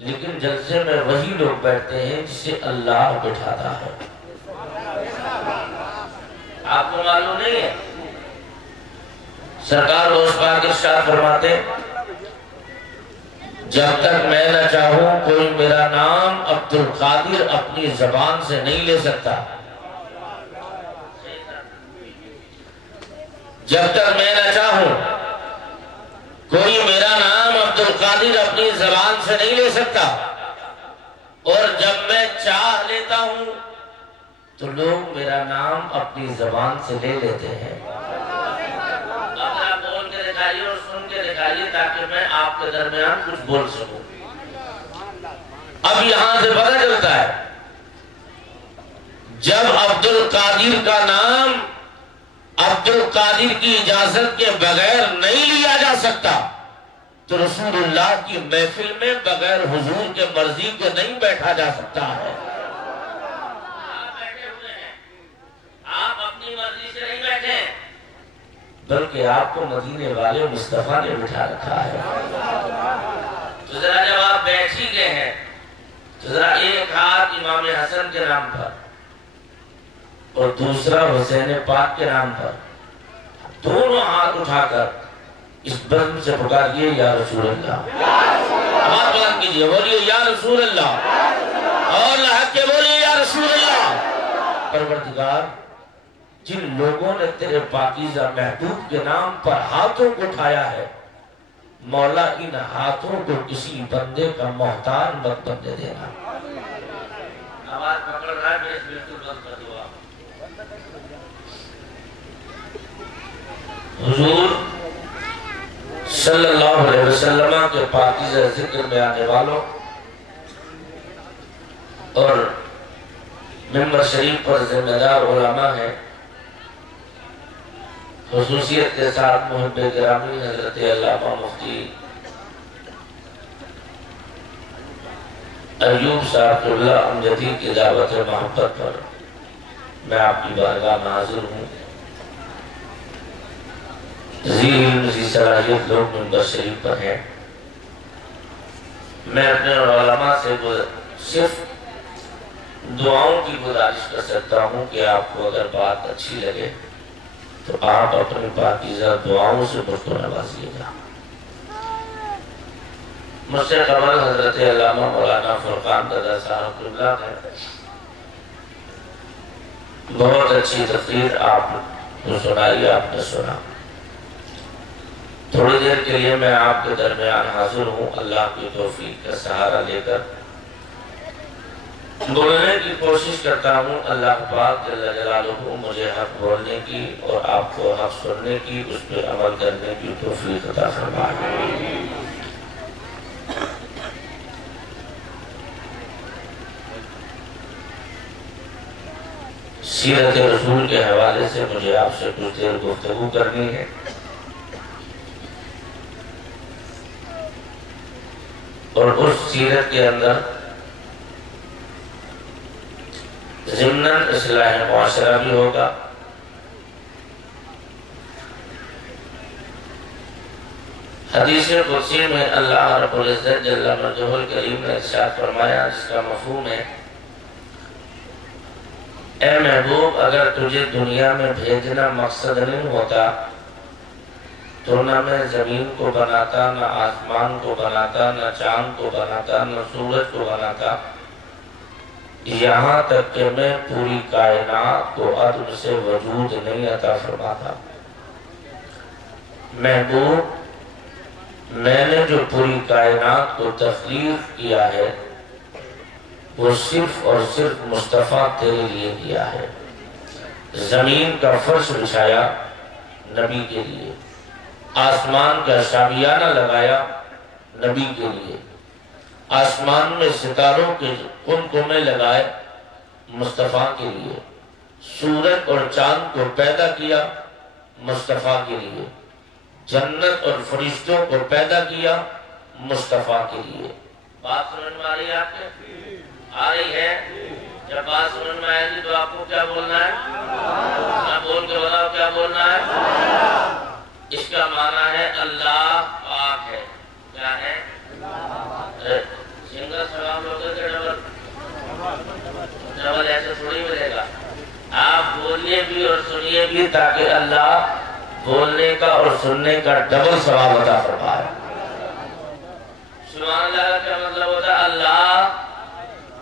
لیکن جلسے میں وہی لوگ بیٹھتے ہیں جسے اللہ بٹھاتا ہے۔ آپ کو معلوم نہیں ہے؟ سرکار غوث پاک ارشاد فرماتے جب تک میں نہ چاہوں کوئی میرا نام عبد القادر اپنی زبان سے نہیں لے سکتا۔ جب تک میں نہ چاہوں کوئی میرا نام عبد القادر اپنی زبان سے نہیں لے سکتا، اور جب میں چاہ لیتا ہوں تو لوگ میرا نام اپنی زبان سے لے لیتے ہیں۔ اب آپ بول کے دکھائیے اور سن کے دکھائیے تاکہ میں آپ کے درمیان کچھ بول سکوں۔ اب یہاں سے پتہ چلتا ہے جب عبد القادر کا نام عبد القادر کی اجازت کے بغیر نہیں لیا جا سکتا تو رسول اللہ کی محفل میں بغیر حضور کے مرضی کے نہیں بیٹھا جا سکتا ہے۔ آپ بیٹھے ہوئے ہیں، آپ اپنی مرضی سے نہیں بیٹھے بلکہ آپ کو مدینے والے مصطفیٰ نے بٹھا رکھا ہے۔ تو ذرا جب آپ بیٹھ ہی گئے ہیں تو ذرا ایک ہاتھ امام حسن کے نام پر اور دوسرا حسین پاک کے نام پر دونوں ہاتھ اٹھا کر اس بزم سے پکاریے یا رسول اللہ۔ آواز بلند کیجئے، بولیے یا رسول اللہ، اور لحق کے بولیے یا رسول اللہ۔ پروردگار، جن لوگوں نے تیرے پاکیزہ محبوب کے نام پر ہاتھوں کو اٹھایا ہے، مولا ان ہاتھوں کو کسی بندے کا محتاج مت بننے دینا۔ آواز پکڑ رہا ہے، بیس بالکل بند کر دو آپ۔ حضور صلی اللہ علیہ وسلم کے پاکیزہ ذکر میں آنے والوں اور منبر شریف پر ذمہ دار علماء ہیں، خصوصیت کے ساتھ محب گرامی حضرت علامہ مفتی ایوب صاحب اللہ امجدی کی دعوت محبت پر میں آپ کی بارگاہ میں حاضر ہوں۔ ذی صلاحیت لوگ منبر شریف پر ہیں۔ میں اپنے علماء سے صرف دعاؤں کی گزارش کر سکتا ہوں کہ آپ کو اگر بات اچھی لگے تو آپ اپنی پاکیزہ دعاؤں سے مجھ کو نوازیے گا۔ مجھ سے قبل حضرت علامہ مولانا فرقان دادا صاحب قبلہ نے بہت اچھی تقریر آپ کو سنائی، آپ نے سنا۔ تھوڑی دیر کے لیے میں آپ کے درمیان حاضر ہوں، اللہ کی توفیق کا سہارا لے کر بولنے کی کوشش کرتا ہوں۔ اللہ پاک جل جلالہ مجھے حق بولنے کی اور آپ کو حق سننے کی، اس پہ عمل کرنے کی توفیق عطا فرمائے۔ سیرت رسول کے حوالے سے مجھے آپ سے کچھ دیر گفتگو کرنی ہے، اور اس سیرت کے اندر ضمناً اصلاح معاشرہ بھی ہوگا۔ حدیث قدسی میں اللہ رب العزت جل مجدہ الکریم نے ارشاد فرمایا، جس کا مفہوم ہے اے محبوب اگر تجھے دنیا میں بھیجنا مقصد نہیں ہوتا تو نہ میں زمین کو بناتا، نہ آسمان کو بناتا، نہ چاند کو بناتا، نہ سورج کو بناتا، یہاں تک کہ میں پوری کائنات کو عدم سے وجود نہیں عطا فرماتا۔ محبوب، میں نے جو پوری کائنات کو تخلیق کیا ہے وہ صرف اور صرف مصطفیٰ تیرے لیے کیا ہے۔ زمین کا فرش بچھایا نبی کے لیے، آسمان کا شامیانہ لگایا نبی کے لیے، آسمان میں ستاروں کے قمقمے لگائے مصطفیٰ کے لیے، سورج اور چاند کو پیدا کیا مصطفیٰ کے لیے، جنت اور فرشتوں کو پیدا کیا مصطفیٰ کے لیے۔ بات سمجھ میں آ رہی ہے آپ کے؟ آ رہی ہے؟ جب بات سمجھ میں آئے گی تو آپ کو کیا بولنا ہے؟ نہ بول کے بتاؤ کیا بولنا ہے؟ اس کا معنی ہے اللہ پاک ہے۔ کیا ہے؟ سنگر ڈبل ایسے تھوڑی ملے گا. آپ بولیے بھی اور سنیے بھی تاکہ اللہ بولنے کا اور سننے کا ڈبل ثواب عطا فرمائے. سبحان اللہ کا مطلب ہوتا ہے اللہ.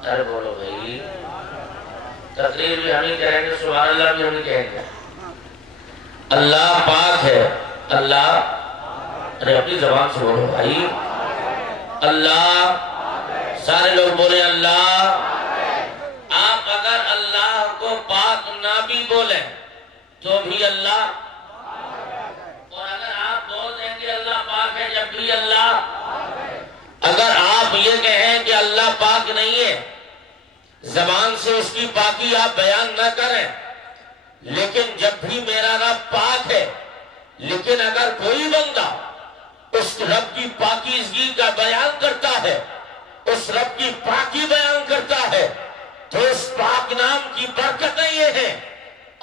ارے بولو بھائی, تقریر بھی ہم ہی کریں گے, سبحان اللہ بھی ہم ہی کہیں گے. اللہ پاک ہے. اللہ, ارے اپنی زبان سے بولو بھائی. اللہ, سارے لوگ بولے اللہ. آپ اگر اللہ کو پاک نہ بھی بولیں تو بھی اللہ, اور اگر آپ بول دیں کہ اللہ پاک ہے جب بھی اللہ. اگر آپ یہ کہیں کہ اللہ پاک نہیں ہے, زبان سے اس کی پاکی آپ بیان نہ کریں, لیکن جب بھی میرا رب پاک ہے, لیکن اگر کوئی بندہ اس رب کی پاکیزگی کا بیان کرتا ہے, اس رب کی پاکی بیان کرتا ہے, تو اس پاک نام کی برکتیں یہ ہیں.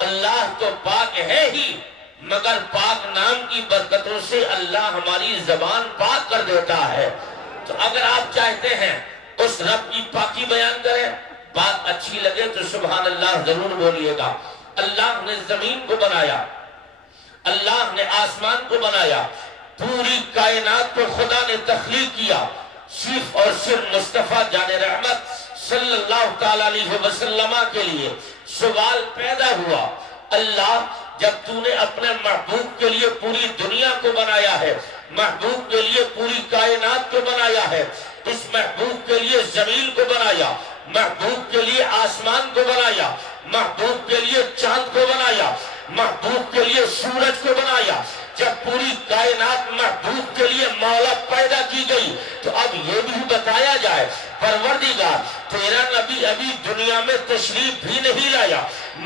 اللہ تو پاک ہے ہی, مگر پاک نام کی برکتوں سے اللہ ہماری زبان پاک کر دیتا ہے. تو اگر آپ چاہتے ہیں اس رب کی پاکی بیان کریں, بات اچھی لگے تو سبحان اللہ ضرور بولیے گا. اللہ نے زمین کو بنایا, اللہ نے آسمان کو بنایا, پوری کائنات کو خدا نے تخلیق کیا, صرف اور صرف مصطفیٰ جان رحمت صلی اللہ تعالیٰ علیہ وسلم کے لیے. سوال پیدا ہوا, اللہ جب تو نے اپنے محبوب کے لیے پوری دنیا کو بنایا ہے, محبوب کے لیے پوری کائنات کو بنایا ہے, اس محبوب کے لیے زمین کو بنایا, محبوب کے لیے آسمان کو بنایا, محبوب کے لیے چاند کو بنایا, محبوب کے لیے سورج کو بنایا, جب پوری کائنات محبوب کے لیے مولا پیدا کی گئی, تو اب یہ بھی بتایا جائے پروردگار تیرا نبی ابھی دنیا میں تشریف بھی نہیں لایا,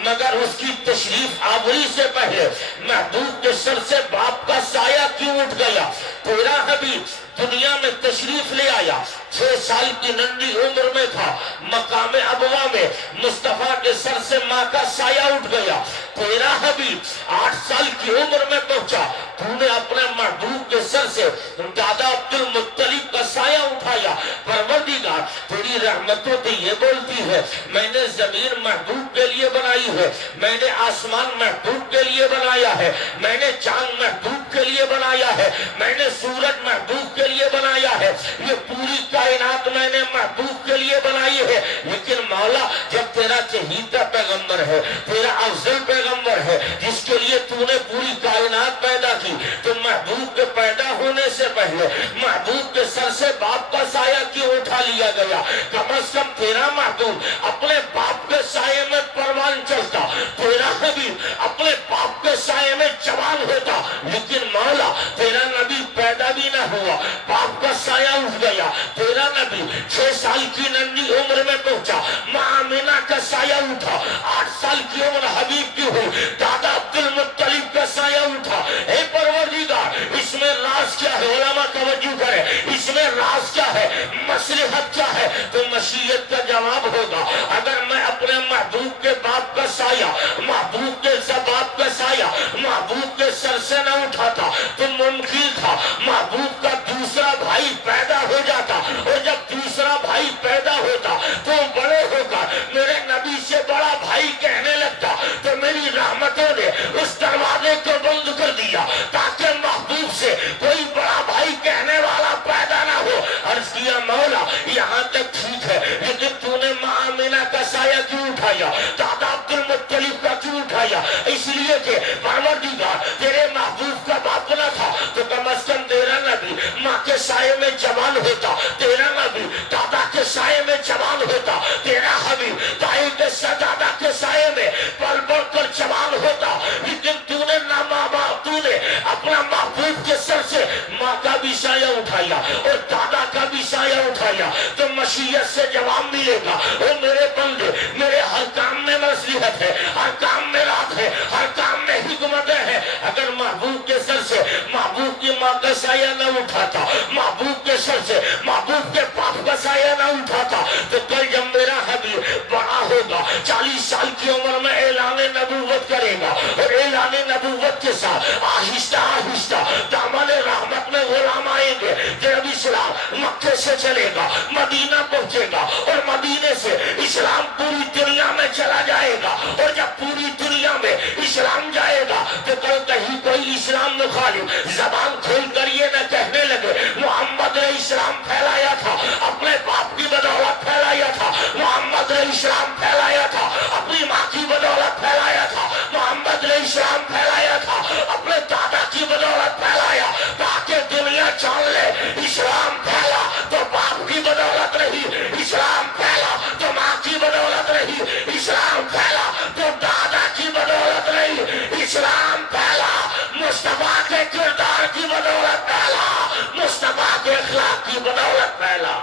مگر اس کی تشریف آوری سے پہلے محبوب کے سر سے باپ کا سایہ کیوں اٹھ گیا. تیرا نبی دنیا میں تشریف لے آیا, 6 سال کی ننھی عمر میں تھا, مقام ابوا میں مصطفیٰ کے سر سے ماں کا سایہ اٹھ گیا. تیرا حبیب 8 سال کی عمر میں پہنچا, تو نے اپنے محبوب کے سر سے دادا عبد المطلب کا سایہ اٹھایا. پروردگار تیری رحمتوں تو یہ بولتی ہے, میں نے زمین محبوب کے لیے بنائی ہے, میں نے آسمان محبوب کے لیے بنایا ہے, میں نے چاند محبوب کے لیے بنایا ہے, میں نے سورج محبوب کے لیے بنایا ہے, یہ پوری کائنات میں نے محبوب کے لیے بنائی ہے. لیکن مولا جب تیرا چہیتا پیغمبر ہے, تیرا افضل پیغمبر ہے, جس کے لیے تو نے پوری کائنات پیدا کی, تو محبوب کے پیدا ہونے سے پہلے محبوب کے سر سے باپ کا سایہ کیوں اٹھا لیا گیا؟ کم از کم تیرا محبوب اپنے باپ کے سائے میں پروان چلتا, تیرا نبی اپنے باپ کے سائے میں جوان ہوتا. لیکن مولا تیرا نبی پیدا بھی نہ ہوا, باپ کا سایہ اٹھ گیا. تیرا نبی 6 سال کی ننھی عمر میں پہنچا, ماں آمینہ کا سایہ اٹھا. 8 سال کی عمر حبیب کی ہوئی, دادا عبد المطلب کا سایہ اٹھا. اے پروردگار اس میں راز کیا ہے؟ علماء توجہ کریں, اس میں راز کیا ہے, مصلحت کیا ہے؟ تو مشیت کا جواب ہوگا, اگر میں اپنے محبوب کے باپ کا سایہ, محبوب کے باپ کا سایہ محبوب کے سر سے نہ اٹھاتا تو ممکن تھا محبوب کا دوسرا بھائی پیدا ہو جاتا, اور جب دوسرا بھائی پیدا ہوتا تو بڑے ہو کر میرے نبی سے بڑا بھائی کہنے لگتا, تو میری رحمتوں نے اس دروازے کو بند کر دیا تاکہ محبوب سے کوئی بڑا بھائی کہنے والا پیدا نہ ہو. عرض کیا مولا یہاں تک ٹھیک ہے, لیکن تو نے ماں آمینہ کا سایہ کیوں اٹھایا, دادا عبد المطلب کا کیوں اٹھایا؟ اس لیے کہ پروردگار تیرے محبوب کا باپ نہ تھا, تو کم از کم تیرا نبی ماں کے سائے میں جوان ہوتا, تیرا نبی دادا کے سائے میں جوان ہوتا, تیرا حبیب دائی کے دادا کے سائے میں پل پل کر جوان ہوتا. لیکن تو نے نہ ماں باپ, تو نے اپنا محبوب کے سر سے ماں کا بھی سایہ اٹھایا اور دادا کا بھی سایہ اٹھایا. تو مشیت سے جواب ملے گا, او میرے بندے میرے ہر کام میں مصلحت ہے, ہر کام میں رات ہے, ہر کام میں حکمتیں ہیں. اگر محبوب کے سر سے محبوب کی ماں کا سایہ نہ اٹھاتا, محبوب کے سر سے محبوب کے باپ کا سایہ نہ اٹھاتا, تو کل جب میرا حبیب بڑا ہوگا 40 سال کی عمر میں اعلان نبوت کرے گا, اور اعلان نبوت کے ساتھ آہستہ آہستہ دامن رحمت میں غلام آئیں گے. جب اسلام مکے سے چلے گا, مدینہ پہنچے گا, اور مدینے سے اسلام پوری دنیا میں چلا جائے گا، اور جب پوری دنیا میں اسلام جائے گا تو کل کہیں کوئی اسلام مخالف زبان کھول کر یہ نہ کہنے لگے محمد نے اسلام پھیلایا تھا، اپنے باپ کی بدولت پھیلایا تھا، محمد نے اسلام پھیلایا تھا، اپنی ماں کی بدولت پھیلایا تھا، محمد نے اسلام پھیلایا تھا، اپنے دادا کی بدولت پھیلایا، تاکہ دنیا جان لے اسلام پھیلا تو باپ کی بدولت نہیں، اسلام پھیلا تو ماں کی بدولت نہیں، اسلام پھیلا تو دادا کی بدولت نہیں، اسلام پھیلا مصطفیٰ کے کردار کی بدولت پھیلا، مصطفیٰ کے اخلاق کی بدولت پھیلا۔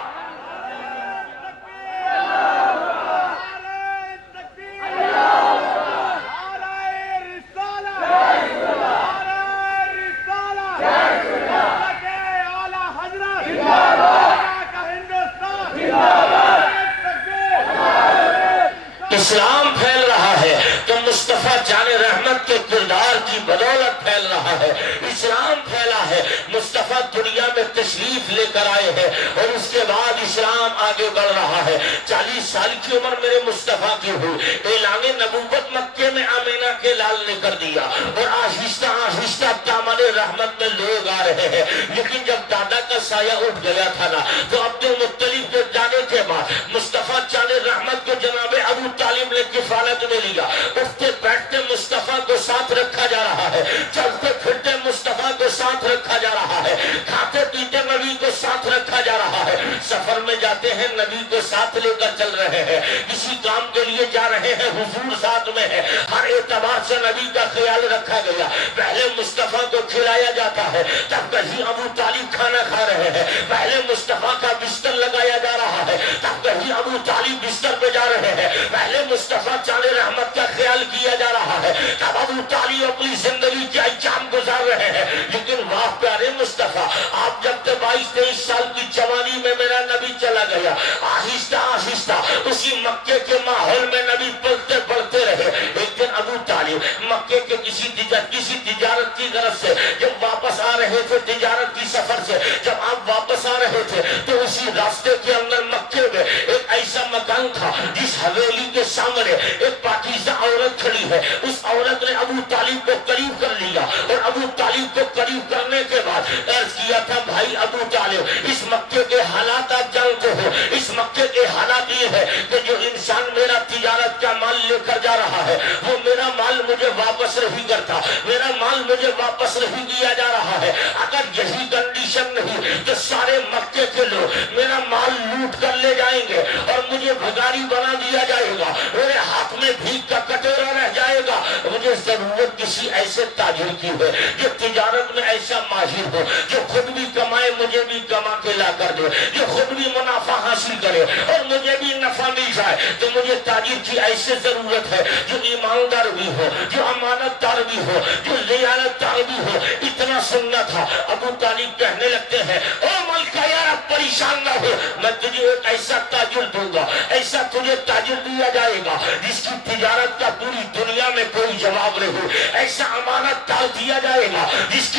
اسلام پھیل رہا ہے تو مصطفیٰ جان رحمت کے کردار کی بدولت پھیل رہا ہے، اسلام پھیلا ہے، مصطفیٰ دنیا میں تشریف لے کر آئے ہیں، اور اس کے بعد اسلام آگے بڑھ رہا ہے۔ 40 سال کی عمر میرے مصطفیٰ کی ہوئی، اعلان نبوت مکے میں آمینہ کے لال نے کر دیا، اور آہستہ آہستہ دامن رحمت میں لوگ آ رہے ہیں، لیکن جب دادا کا سایہ اٹھ گیا تھا نا تو عبد المطلب کے جانے کے بعد مصطفیٰ جان رحمت کو جناب ابو طالب نے کفالت میں لیا، اٹھتے بیٹھتے مصطفیٰ کو ساتھ رکھا جا رہا ہے، چلتے پھرتے مصطفیٰ کو ساتھ رکھا جا رہا ہے، کھاتے پیتے نبی کو ساتھ رکھا جا رہا ہے، سفر میں جاتے ہیں نبی کو ساتھ لے کر چل رہے ہیں، کسی کام کے لیے جا رہے ہیں حضور ساتھ میں ہے، ہر اعتبار سے نبی کا خیال رکھا گیا، پہلے مصطفیٰ کو کھلایا جاتا ہے، تب کہیں ابو طالب کھانا کھا رہے ہیں، پہلے مصطفیٰ کا بستر لگایا جا رہا ہے، تب کہیں ابو طالب بستر پہ جا رہے ہیں، پہلے مصطفیٰ جان رحمت کا خیال کیا جا رہا ہے، تب ابو طالب اپنی زندگی کے ایام گزار رہے ہیں، لیکن واہ پیارے مصطفیٰ، آپ جب تک 22-23 سال کی جوانی میں میرا نبی چلا گیا، آہستہ آہستہ اسی مکے کے ماحول میں نبی پلتے بڑھتے رہے۔ ایک دن ابو طالب مکے کے کسی تجارت کی غرض سے جب واپس آ رہے تھے، تجارت کی سفر سے جب آپ واپس آ رہے تھے تو اسی راستے کے اندر مکے میں ایک ایسا مکان تھا جس حویلی کے سامنے ایک پاکیزہ عورت کھڑی ہے، اس عورت نے ابو طالب کو قریب کر لیا، اور ابو طالب کو قریب کرنے کے بعد عرض کیا تھا بھائی ابو طالب، اس مکے کے حالات آپ جانتے ہو، اس مکے کے حالات یہ ہے کہ جو انسان میرا تجارت کا مال لے کر جا رہا ہے وہ میرا مال مجھے واپس نہیں کرتا، میرا مال مجھے واپس نہیں دیا جا رہا ہے، اگر یہی کنڈیشن نہیں تو سارے مکے کے لوگ میرا مال لوٹ کر لے جائیں گے اور مجھے بھگاری بنا دیا جائے گا، میرے ہاتھ میں بھیک کا کٹورا رہ جائے گا، مجھے ضرورت کسی ایسے تاجر کی ہے جو تجارت میں ایسا ماہر ہو، جو خود بھی کمائے مجھے بھی کما کے لا کر دے، جو خود بھی منافع حاصل کرے اور مجھے بھی نفع مل جائے، تو مجھے تاجر کی ایسے ضرورت ہے جو ایماندار بھی ہو، جو امانت دار بھی ہو، جو دیانت دار بھی ہو۔ اتنا سننا تھا، ابو طالب کہنے لگتے ہیں او ملکہ یار اب پریشان نہ ہو، میں تجھے ایک ایسا تاجر دوں گا، ایسا تجھے تاجر دیا جائے گا جس کی تجارت کا پوری دنیا میں کوئی جواب نہیں، ایسا امانت دار دیا جائے گا جس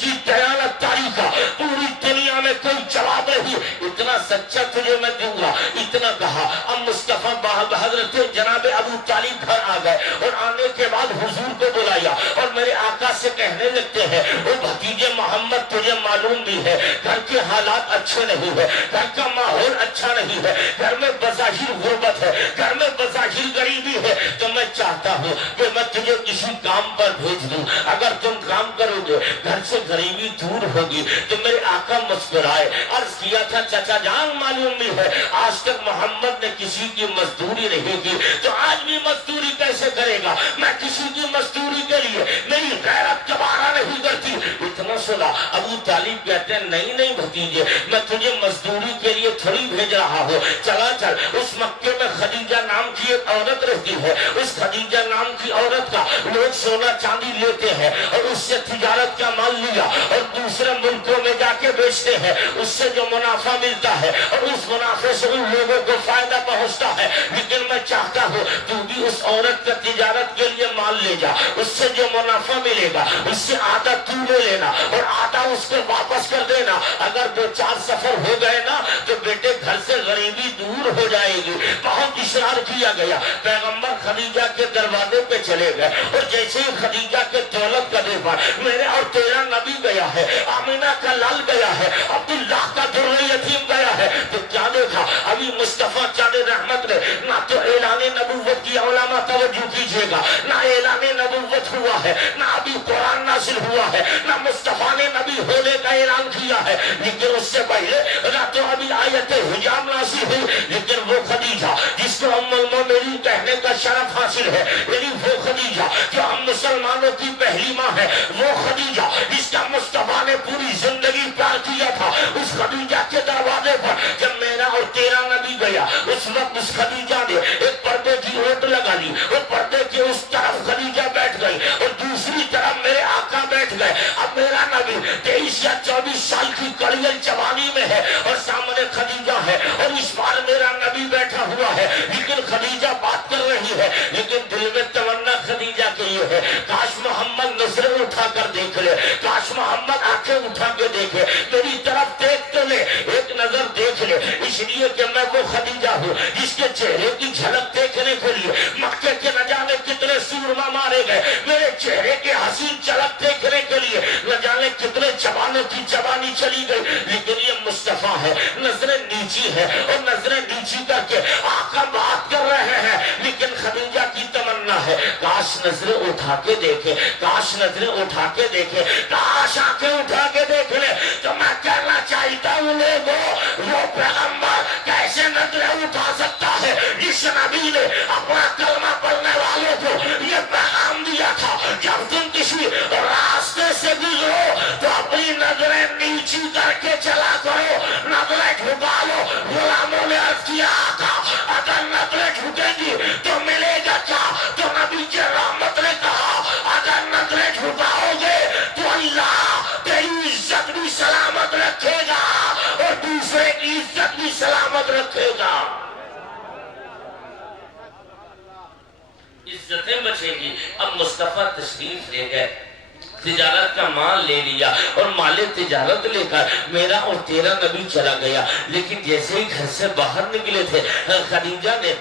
کی دیانت داری کا پوری دنیا میں کوئی جواب نہیں، اتنا سچا تجھے میں دوں گا۔ اتنا کہا، اب مصطفیٰ حضرت جناب ابو طالب گھر آ گئے، اور آنے کے بعد حضور کو بلایا اور میرے آقا سے کہنے لگتے ہیں او بھتیجے محمد، تجھے معلوم بھی ہے گھر کے حالات اچھے نہیں ہے، گھر کا ماحول اچھا نہیں ہے، گھر میں بظاہر غربت ہے، گھر میں بظاہر غریبی ہے، تو میں چاہتا ہوں کہ میں تجھے کسی کام پر بھیج دوں، اگر تم کام کرو گے گھر سے غریبی دور ہوگی۔ تو میرے آقا مسکرائے، عرض کیا تھا چچا جان معلوم بھی ہے آج تک محمد نے کسی کی مزدوری نہیں کی، تو آج بھی مزدوری کیسے کرے گا؟ میں کسی کی مزدوری کے لیے میری غیرت گوارا نہیں کرتی۔ اتنا سنا، ابو طالب کہتے ہیں نہیں نہیں بھتیجے، میں تجھے مزدوری کے لیے تھوڑی بھیج رہا ہوں، چلا چل اس مکے میں خدیجہ نام کی ایک عورت رہتی ہے، اس خدیجہ نام کی عورت کا لوگ سونا چاندی لیتے ہیں اور اس سے تجارت کا مال لیا اور دوسرے ملکوں میں جا کے بیچتے ہیں، اس سے جو منافع ملتا ہے اور اس منافع سے ان لوگوں کو فائدہ پہنچتا ہے، لیکن میں چاہتا ہوں تو بھی اس عورت کا تجارت کے لیے مال لے جا، اس سے جو منافع ملے گا اس سے آدھا تو لے لینا اور آدھا اس کو واپس کر دینا، اگر 2-4 سفر ہو گئے نا تو بیٹے گھر سے غریبی دور ہو جائے گی۔ بہت اصرار دیا گیا. پیغمبر خدیجہ کے دروازے پہ چلے گئے اور جیسے ہی خدیجہ کے دولت کا دیکھا میرے اور تیرا نبی گیا ہے, آمینہ کا لال گیا ہے, عبداللہ کا در یتیم گیا ہے, تو کیا دیکھا ابھی مصطفیٰ چاند رحمت نے نہ تو اعلان نبوت کی علماء توجہ کیجئے گا, نہ اعلان نبوت ہوا ہے, نہ ابھی قرآن نازل ہوا ہے, نہ مصطفیٰ نے نبی ہونے کا اعلان کیا ہے, لیکن اس سے پہلے نہ تو ابھی آیت حجاب نازل ہوئی, لیکن وہ خدیجہ جس کو ام المومنین کہنے کا شرف حاصل ہے, یعنی وہ خدیجہ جو ہم مسلمانوں کی پہلی ماں ہے, وہ خدیجہ جس کا مصطفیٰ نے پوری زندگی پیار کیا تھا, اس خدیجہ کے دروازے پر جب میرا اور تیرا نبی گیا اس وقت اس خدیجہ نے ایک پردے کی اوٹ لگا لی, اور پردے کے اس طرف خدیجہ بیٹھ گئی اور دوسری طرف میرے آقا بیٹھ گئے. اب میرا نبی 23 یا 24 سال کی کڑیل جوانی میں ہے اور سامنے خدیجہ ہے, اور اس بار میرا نبی بیٹھا ہوا ہے, لیکن خدیجہ بات کر رہی ہے, لیکن دل میں تمنا خدیجہ کے یہ ہے کاش محمد نظریں اٹھا کر دیکھ لے, کاش محمد آنکھیں اٹھا کے دیکھے, میری طرف دیکھ تو لے, ایک نظر دیکھ لے, اس لیے کہ میں وہ خدیجہ ہوں جس کے چہرے کی جھلک دیکھنے کے لیے مکے کے نہ جانے کتنے سورما مارے گئے, میرے چہرے کے حسین جھلک دیکھنے کے لیے نہ جانے کتنے جوانوں کی جوانی چلی گئی, لیکن یہ مصطفیٰ ہے, نظریں نیچی ہے, اور نظریں نیچی کر کے آقا بات کر رہے ہیں, لیکن خدیجہ کی تمنا ہے کاش نظریں اٹھا کے دیکھے, کاش نظریں اٹھا کے دیکھے, کاش آنکھیں اٹھا کے دیکھ لے. تو میں کہنا چاہتا ہوں لوگوں وہ پیغمبر کیسے نظریں اٹھا سکتا ہے جس نبی نے اپنا کلمہ پڑھنے والوں کو یہ پیغام دیا تھا جب تم کسی راستے سے گزرو تو اپنی نظریں نیچی کر کے چلا کرو, نظریں جھکا لو. غلاموں نے عرض کیا آقا اگر نظریں جھکے گی تو ملے گا کیا؟ تو نبی کے رحمت نے کہا اگر نظریں جھکاؤ گے تو اللہ تیری عزت بھی سلامت رکھے گا اور دوسرے کی عزت بھی سلامت رکھے گا. عزتیں بچے گی. اب مصطفیٰ تشریف لے گئے, تجارت کا مال لے لیا اور مال تجارت لے کر میرا اور تیرا نبی چلا گیا, لیکن جیسے ہی گھر سے باہر نکلے تھے خدیجہ نے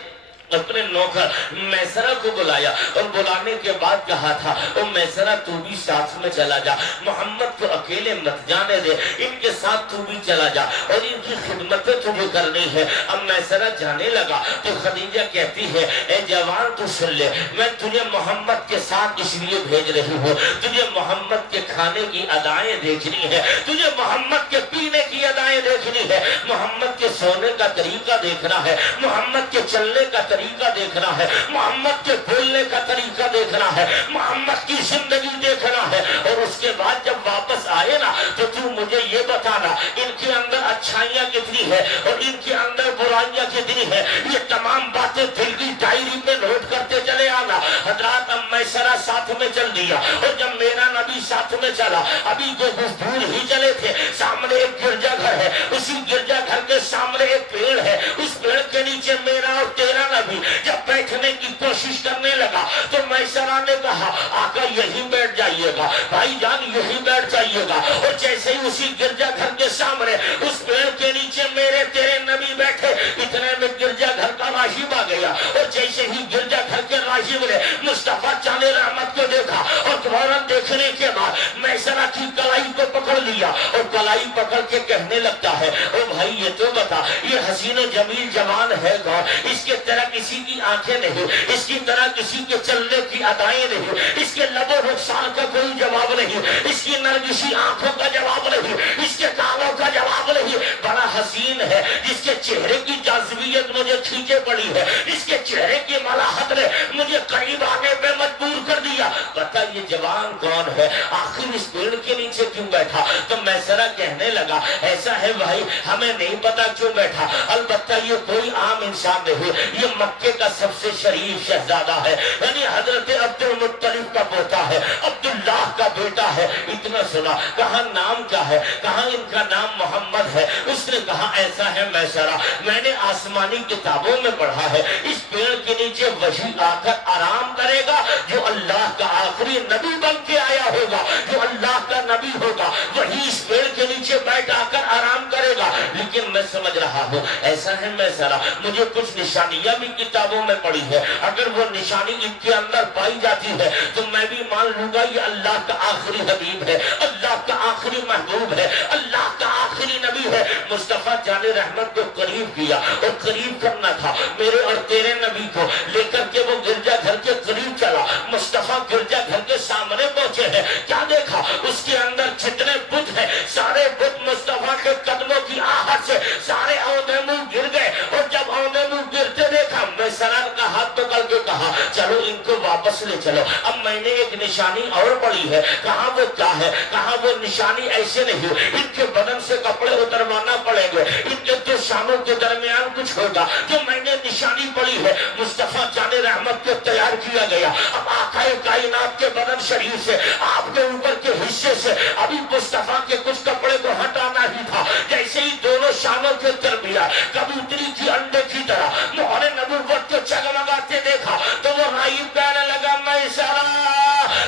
اپنے نوکر میسرہ کو بلایا اور بلانے کے بعد کہا تھا او میسرہ تو بھی ساتھ میں چلا جا, محمد کو اکیلے مت جانے دے, ان کے ساتھ تو بھی چلا جا اور ان کی خدمتیں تجھے کرنی ہے. اب میسرہ جانے لگا تو خدیجہ کہتی ہے اے جوان تو سن لے, میں تجھے محمد کے ساتھ اس لیے بھیج رہی ہوں, تجھے محمد کے کھانے کی ادائیں دیکھنی ہے, تجھے محمد کے پینے کی ادائیں دیکھنی ہے, محمد کے سونے کا طریقہ دیکھنا ہے, محمد کے چلنے کا طریقہ دیکھنا ہے, محمد کے بولنے کا طریقہ دیکھنا ہے, محمد کی زندگی دیکھنا ہے, اور اس کے بعد جب واپس آئے نا تو تو مجھے یہ بتانا ان کے اندر اچھائیاں کتنی ہے اور ان کے اندر برائیاں کتنی ہے, یہ تمام باتیں دل کی ڈائری میں نوٹ کرتے چلے آنا. حضرات اب میسرہ ساتھ میں چل دیا, اور جب میرا نبی ساتھ میں چلا ابھی جو دور ہی چلے تھے, سامنے ایک گرجا گھر ہے, اسی گرجا گھر کے سامنے ایک پیڑ ہے, اس پیڑ کے نیچے میرا اور تیرا نبی جب بیٹھنے کی کوشش کرنے لگا تو میسرہ نے کہا آقا یہی بیٹھ جائیے گا, بھائی جان یہی بیٹھ جائیے گا, اور جیسے ہی اسی گرجا گھر کے سامنے اس پیڑ کے نیچے میرے تیرے نبی بیٹھے, اتنے میں گرجا گھر کا راہب آ گیا, اور جیسے ہی گرجا گھر کے راہب نے مصطفیٰ چاند رحمت کو دیکھا اور فوراً دیکھنے کے بعد میسرہ کی کلائی کو پکڑ لیا اور کلائی پکڑ کے کہنے لگتا ہے او بھائی یہ تو بتا یہ حسین و جمیل جوان ہے کون, اس کے طرح کسی کی آنکھیں نہیں, اس کی طرح کسی کے چلنے کی ادائیں نہیں, اس کے لب و رخسار کا کوئی جواب نہیں, اس کی نرگسی آنکھوں کا جواب نہیں, اس کے کانوں کا جواب نہیں, بڑا حسین ہے جس کے چہرے کی جاذبیت مجھے کھینچے پڑی ہے, اس کے چہرے کی ملاحت نے مجھے قریب آنے پہ مجبور کر دیا, بتا یہ جوان کون ہے, آخر اس پیڑ کے نیچے کیوں بیٹھا؟ تو میسرہ کہنے لگا ایسا ہے بھائی ہمیں نہیں پتا کیوں بیٹھا, البتہ یہ کوئی عام انسان نہیں, یہ مکے کا سب سے شریف شہزادہ ہے, یعنی حضرت عبد المطلب کا پوتا ہے, عبداللہ کا بیٹا ہے. اتنا سنا, کہاں نام کیا ہے, کہاں ان کا نام محمد ہے. اس نے کہا ایسا ہے میسرہ میں نے آسمانی کتابوں میں پڑھا ہے اس پیڑ کے نیچے وحی آ کر آرام کرے گا جو اللہ کا آخری نبی بن کے آیا ہوگا, جو اللہ کا نبی ہوگا وہی اس پیڑ کے نیچے بیٹھ آ کر آرام کرے گا. لیکن میں سمجھ رہا ہوں کیسا ہے میسرہ؟ مجھے کچھ نشانیاں بھی کتابوں میں پڑھی ہے، اگر وہ نشانی ان کے اندر پائی جاتی ہے تو میں بھی مان لوں گا یہ اللہ کا آخری حبیب ہے، اللہ کا آخری محبوب ہے، اللہ کا آخری نبی ہے۔ مصطفیٰ جان رحمت کو قریب کیا، اور قریب کرنا تھا میرے اور تیرے نبی کو، لے کر کے وہ گرجا گھر کے قریب چلا۔ مصطفیٰ گرجا گھر کے سامنے پہنچے ہیں، کیا دیکھا؟ اس کے اندر جتنے بت ہیں سارے بت مصطفیٰ کے قدموں کی آہٹ سے سارے اودے منہ گر گئے، اور جب اودے منہ گرتے دیکھا میں سرار کا ہاتھ پکڑ کے کہا چلو ان کو واپس لے چلو۔ اب میں نے ایک نشانی اور پڑھی ہے، کہا وہ کیا ہے؟ کہا وہ نشانی ایسے نہیں، ان کے بدن سے کپڑے اتروانا پڑیں گے، ان کے دو شانوں کے درمیان کچھ ہوگا۔ جو میں نے نشانی پڑھی ہے مصطفیٰ جان رحمت کو تیار کیا گیا۔ اب آقا کائنات کے بدن شریف سے آپ کے اوپر کے حصے سے ابھی مصطفیٰ کے کچھ کپڑے کو ہٹانا ہی تھا، جیسے ہی دونوں شانوں کے درمیان کبوتری کی انڈے کی طرح مہر نبوت کو چگمگاتے دیکھا تو وہ غائب کہنے لگا میسرہ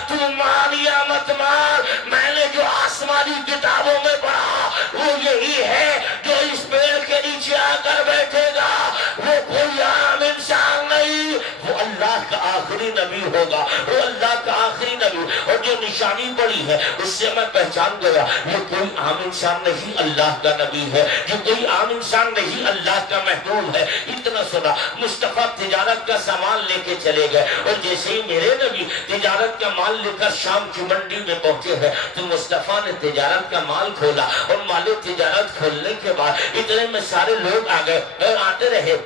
تو مان یا مت مان، میں نے جو آسمانی کتابوں میں پڑھا وہ یہی ہے، جو اس پیڑ کے نیچے آ کر بیٹھے گا وہ کوئی عام انسان نہیں، وہ اللہ کا آخری نبی ہوگا، وہ اللہ کا آخری نبی۔ اور جو نشانی پڑی ہے اس سے میں پہچان گیا یہ کوئی عام انسان نہیں، اللہ کا نبی ہے، یہ کوئی عام انسان نہیں، اللہ کا محبوب ہے۔ اتنا سنا، مصطفیٰ تجارت کا سامان لے کے چلے گئے، اور جیسے ہی میرے نبی تجارت کا مال لے کر شام کی منڈی میں پہنچے ہیں تو مصطفیٰ نے تجارت کا مال کھولا، اور مال تجارت کھولنے کے بعد اتنے میں سارے لوگ آ گئے اور آتے رہے،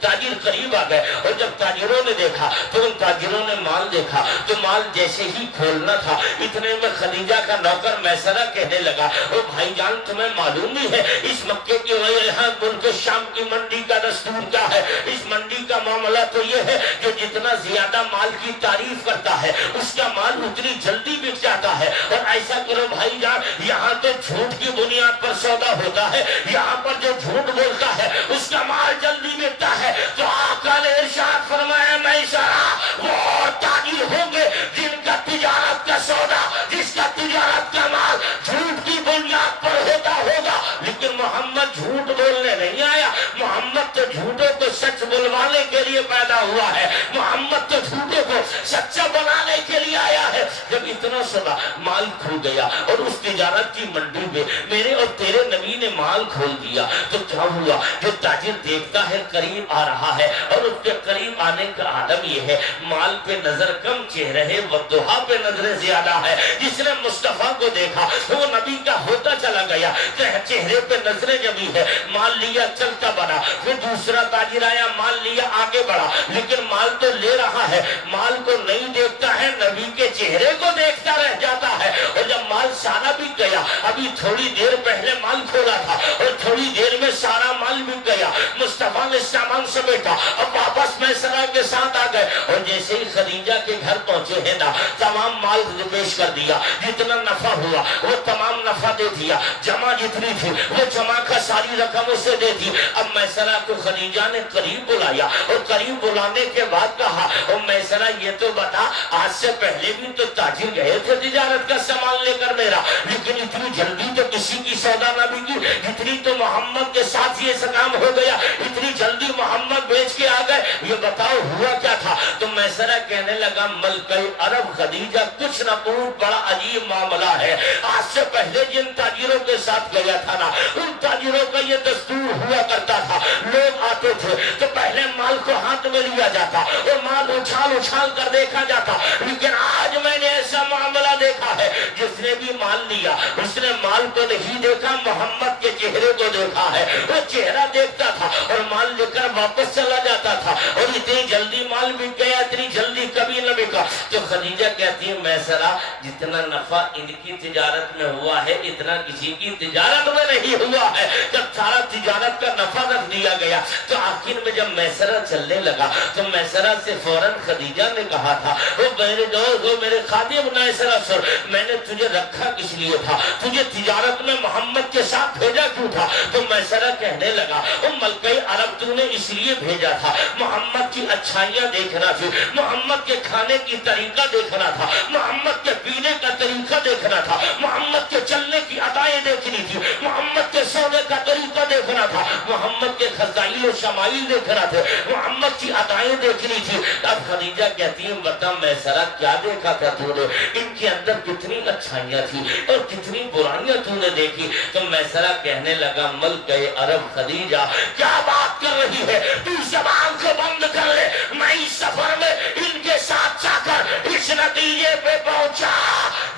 تاجر قریب آ گئے، اور جب تاجروں نے دیکھا تو ان تاجروں نے مال دیکھا تو مال جیسے ہی کھولنا تھا اتنے میں خدیجہ کا نوکر میسرہ کہنے لگا او بھائی جان تمہیں معلوم ہی ہے اس مکے کے یہاں ملک شام کی منڈی کا دستور کیا ہے؟ اس منڈی کا معاملہ تو یہ ہے جو جتنا زیادہ مال کی تعریف کرتا ہے اس کا مال اتنی جلدی بک جاتا ہے، اور ایسا کرو بھائی جان یہاں تو جھوٹ کی بنیاد پر سودا ہوتا ہے، یہاں پر جو جھوٹ بولتا ہے اس کا مال جلدی بکتا ہے۔ تو آقا نے ارشاد فرمایا میسرہ وہ تاجر ہوں گے جن کا تجارت کا سودا، جس کا تجارت کا مال جھوٹ کی بنیاد پر ہوتا ہوگا، لیکن محمد جھوٹ بولنے نہیں آیا، محمد تو جھوٹوں کو سچ بلوانے کے لیے پیدا ہوا ہے، محمد تو جھوٹوں کو سچا بنانے کے لیے آیا ہے۔ جب اتنا سنا مال کھو گیا اور اس تجارت کی منڈی میں میرے اور تیرے نبی نے مال کھول دیا تو کیا ہوا؟ جو تاجر دیکھتا ہے قریب آ رہا ہے، اور اس کے قریب آنے کا عالم یہ ہے مال پہ نظر کم چہرے وضحا پہ نظر زیادہ ہے۔ جس نے مصطفیٰ کو دیکھا وہ نبی کا ہوتا چلا گیا، چہرے پہ نظریں جمی ہے، مال لیا چلتا بنا، پھر دوسرا تاجر آیا مال لیا آگے بڑھا، لیکن مال تو لے رہا ہے مال کو نہیں دیکھتا ہے، نبی کے چہرے کو دیکھتا رہ جاتا ہے۔ اور جب مال سارا بک گیا، ابھی تھوڑی دیر پہلے مال کھولا تھا اور تھوڑی دیر میں سارا مال بک گیا، مصطفیٰ نے سامان سمیٹا، اب واپس میسرہ کے ساتھ آ گئے، اور جیسے ہی خدیجہ کے گھر پہنچے ہیں نا تمام مال پیش کر دیا، جتنا نفع ہوا وہ تمام نفع دے دیا، جمع جتنی تھی وہ جمع کا ساری رقم اسے دے دی۔ اب میسرہ کو خدیجہ نے قریب بلایا، اور قریب بلانے کے بعد کہا او میسرہ یہ تو بتا آج سے پہلے بھی تو تاجر گئے تھے تجارت کا سامان لے کر میرا، لیکن اتنی جلدی تو کسی کی سودا نہ بکی، جتنی تو محمد کے ساتھ یہ کام ہو گیا، اتنی جلدی محمد بیچ کے آ گئے، یہ بتاؤ ہوا کیا تھا؟ تو میسرہ کہنے لگا ملکہ عرب خدیجہ کچھ نہ پوچھ بڑا عجیب معاملہ ہے، آج سے پہلے جن تاجروں کے ساتھ گیا تھا نا ان تاجروں کا یہ دستور ہوا کرتا تھا، لوگ آتے تھے تو پہلے مال کو ہاتھ میں لیا جاتا اور مال اچھال اچھال کر دیکھا جاتا، لیکن آج میں نے ایسا معاملہ دیکھا ہے جس نے بھی مال لیا اس نے مال کو نہیں دیکھا محمد کے چہرے کو دیکھا ہے، وہ چہرہ دیکھتا تھا اور مال لے کر واپس چلا جاتا تھا، اور اتنی جلدی مال بک گیا اتنی جلدی کبھی نہ بکا۔ تو خدیجہ کہتی ہے میسرہ جتنا نفع ان کی تجارت میں ہوا ہے اتنا کسی کی تجارت میں نہیں ہوا ہے۔ جب سارا تجارت کا نفع رکھ دیا گیا تو آخر میں جب میسرہ چلنے لگا تو میسرہ سے فوراً خدیجہ نے کہا تھا وہ میرے دوست وہ میرے خادم میسرہ سر میں نے تجھے رکھا کس لیے تھا، تجھے تجارت میں محمد کے ساتھ بھیجا کیوں تھا؟ تو میسرہ کہنے لگا ملکہ عرب تو نے اس لیے بھیجا تھا محمد کی اچھائیاں دیکھنا تھی، محمد کے کھانے کی طریقہ دیکھنا تھا، محمد کے پینے کا طریقہ دیکھنا تھا، محمد کے چلنے کی ادائیں دیکھنی تھی، محمد کے سونے کا طریقہ دیکھنا تھا، محمد کے فضائل و شمائل دیکھنا تھے، محمد کی ادائیں دیکھنی تھی۔ اب خدیجہ کہتی ہیں بتا میسرہ کیا دیکھا تھا تو نے، ان کے اندر کتنی اچھائیاں تھی اور کتنی برائیاں تو نے دیکھی۔ تو میسرہ کہنے لگا ملکہ عرب خدیجہ کیا بات کر رہی ہے، تو زبان کو بند کر لے، میں اس سفر میں ان کے ساتھ جا کر اس نتیجے پہ پہنچا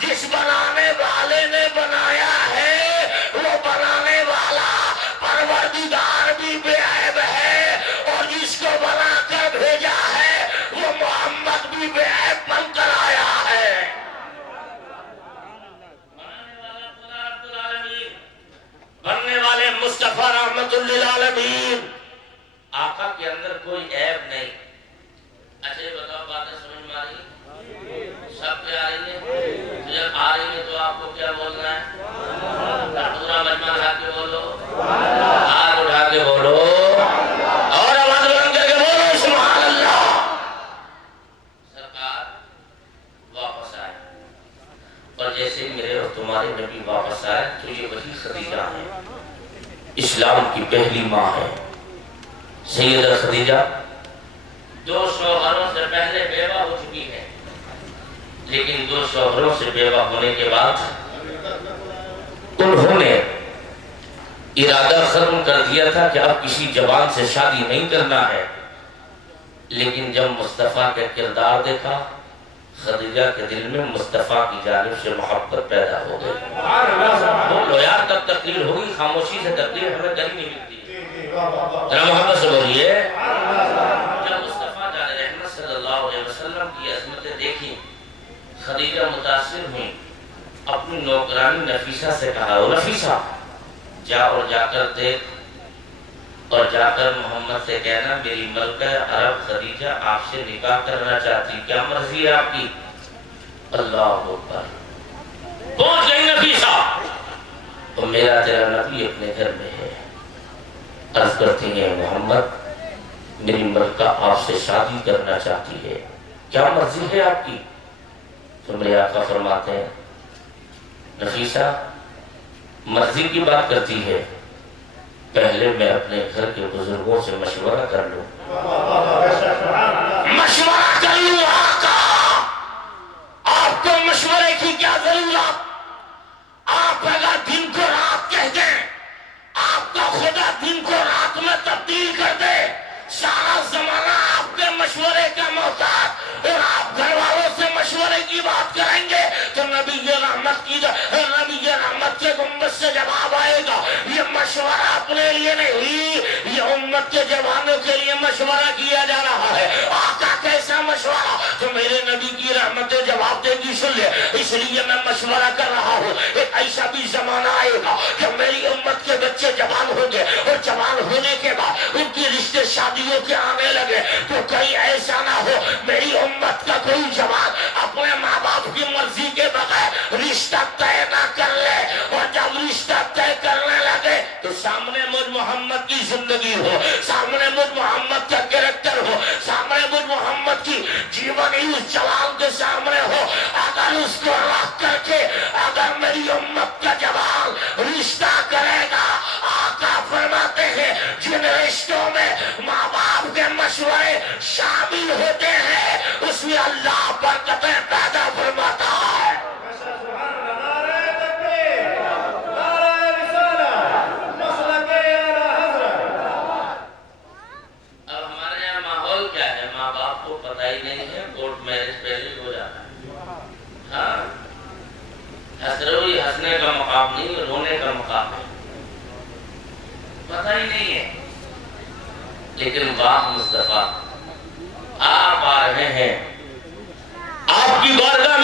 جس بنانے والے نے بنایا ہے وہ بنانے والا پروردگار بھی بے عیب ہے، اور جس کو بنا کر بھیجا ہے وہ محمد بھی بے عیب بن کر آیا ہے۔ بننے والے مصطفیٰ رحمت للعالمین، آقا کے اندر کوئی عیب نہیں۔ اچھا یہ بتاؤ باتیں سمجھ میں آ رہی ہیں؟ سب پہ آ رہی ہے؟ جب آ رہی ہے تو آپ کو کیا بولنا ہے؟ پورا مجمع اٹھا کے بولو، ہاتھ اٹھا کے بولو اور آواز بلند کر کے بولو سبحان اللہ۔ سرکار واپس آئے اور جیسے میرے اور تمہارے نبی واپس آئے تو یہ وہی خدیجہ ہے، اسلام کی پہلی ماں ہے سیدہ خدیجہ۔ 2 شوہروں سے پہلے بیوہ ہو چکی ہے، لیکن 2 شوہروں سے بیوہ ہونے کے بعد انہوں نے ارادہ ختم کر دیا تھا کہ اب کسی جوان سے شادی نہیں کرنا ہے، لیکن جب مصطفیٰ کا کردار دیکھا خدیجہ کے دل میں مصطفیٰ کی جانب سے محبت پیدا ہو گئی۔ بولو یار تب تقریر ہوگی، خاموشی سے تقریر ہمیں کرنی نہیں ملتی ذرا محبت سے بولیے۔ جب مصطفیٰ جان رحمت صلی اللہ علیہ وسلم کی عظمتیں دیکھی خدیجہ متاثر ہوئی، اپنی نوکرانی نفیسہ سے کہا او نفیسہ جا اور جا کر دیکھ اور جا کر محمد سے کہنا میری ملکہ عرب خدیجہ آپ سے نکاح کرنا چاہتی، کیا مرضی ہے آپ کی؟ اللہ اکبر، پہنچ گئی نفیسہ، تو میرا تیرا نبی اپنے گھر میں ہے، عرض کرتی ہیں محمد میری ملکہ آپ سے شادی کرنا چاہتی ہے، کیا مرضی ہے آپ کی؟ تو میرے آقا فرماتے ہیں نفیسہ مرضی کی بات کرتی ہے، پہلے میں اپنے گھر کے بزرگوں سے مشورہ کر لوں۔ مشورہ کر لوں آقا، آپ کو مشورے کی کیا ضرورت؟ آپ اگر دن کو رات کہہ دیں، آپ کا خدا دن کو رات میں تبدیل کر دے، سارا زمانہ آپ کے مشورے کا محتاج، اور آپ گھر والوں سے مشورے کی بات کریں گے تو نبی رحمت کے گنبد سے جواب آئے گا یہ مشورہ اپنے لیے نہیں، یہ امت کے جوانوں کے لیے مشورہ کیا جا رہا ہے۔ آقا کیسا مشورہ؟ تو میرے نبی کی رحمت جواب دے گی سن لے، اس لیے میں مشورہ کر رہا ہوں۔ ایک ایسا بھی زمانہ آئے گا کہ میری امت کے بچے جوان ہوں گے، اور جوان ہونے کے بعد ان کی رشتے شادیوں کے آنے لگے، تو کہیں ایسا نہ ہو میری امت کا کوئی جوان اپنے ماں باپ کی مرضی کے بغیر رشتہ طے نہ کر لے، اور جب رشتہ طے کرنے لگے تو سامنے مجھ محمد کی زندگی ہو، سامنے مجھ محمد کا کریکٹر ہو، سامنے مجھ محمد کی جیونی اس جوان کے سامنے ہو، اگر اس کو رکھ کر کے اگر میری امت کا جوان رشتہ کرے گا، آقا فرماتے ہیں جن رشتوں میں ماں باپ کے مشورے شامل ہوتے ہیں اس میں اللہ برکتیں پیدا فرماتا ہے۔ اب ہمارے یہاں ماحول کیا ہے، ماں باپ کو پتہ ہی نہیں ہے، کورٹ میرج پہلے ہو جاتا ہے۔ ہاں ہنسنے کا مقام نہیں، رونے کا مقام ہے، پتہ ہی نہیں ہے۔ لیکن واہ مصطفیٰ آپ آ رہے ہیں، آپ کی بارگاہ